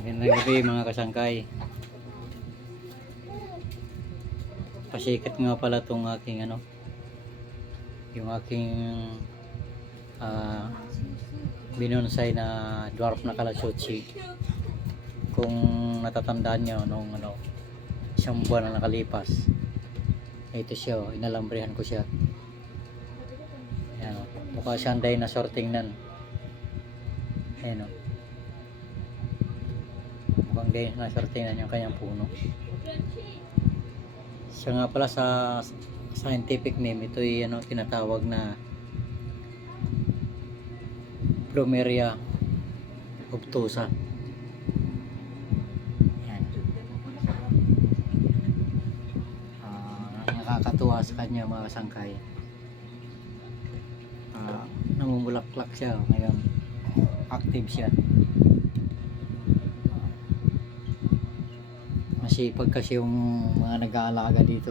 Magandang gabi mga kasangkay. Pasikat nga pala tong aking yung aking binonsai na dwarf na kalasutsi. Kung natatandaan nyo nung isang buwan na nakalipas, ito siya, inalambrihan ko siya. Ayan, mukha siyang dinosaur tingnan. Ayan, mukhang dinosaur tingnan yung kanyang puno. Siya nga pala sa scientific name, ito ay tinatawag na Plumeria obtusa. Yan. Nakakatuwa sa kanya mga kasangkay. Namumulaklak siya ngayon. Active siya. Masipag kasi yung mga nag-aalaga dito.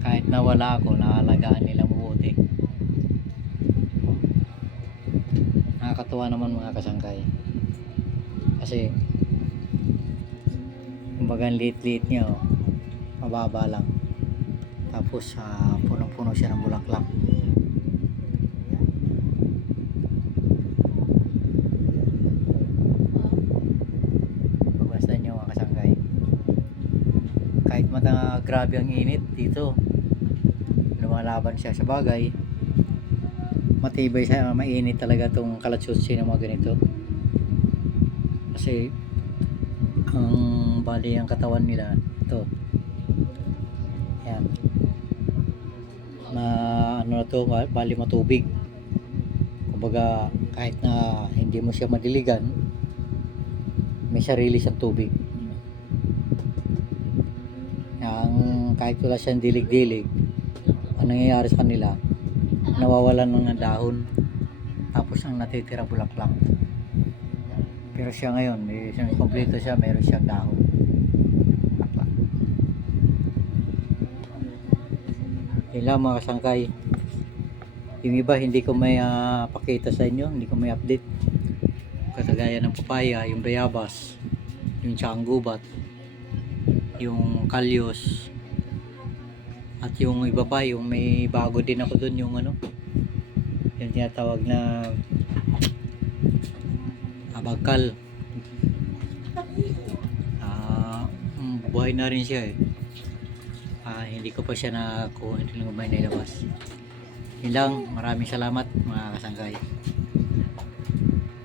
Kahit nawala ako, naalagaan nila mabuti. Nakakatuwa naman mga kasangkay. Kasi kumbaga liit-liit niya, mababa lang. Tapos punong-puno siya ng bulaklak. Babastan niyo mga kasangkay. Kahit grabe ang init dito, lumalaban siya. Sa bagay, matibay siya, mainit talaga tong kalatsutsi ng mga ganito. Kasi bali ang katawan nila ito. Yan. Na to, bali matubig. Kumbaga kahit na hindi mo siya madiligan, may sarili siyang tubig. Kahit wala siyang dilig-dilig, ang nangyayari sa kanila, nawawalan ng dahon, tapos ang natitira bulaklak. Pero siya ngayon, kompleto siya, meron siyang dahon, bulaklak. Yun lang mga kasangkay. Yung iba hindi ko may pakita sa inyo, hindi ko may update, katagaya ng papaya, yung bayabas, yung tiyanggubat, yung kalyos, at yung iba pa, yung may bago din ako dun, yung yung tinatawag na abakal. Buhay na rin siya eh. Hindi ko pa siya nakakuha, hindi lang may nilabas. Yun lang, maraming salamat mga kasangkay.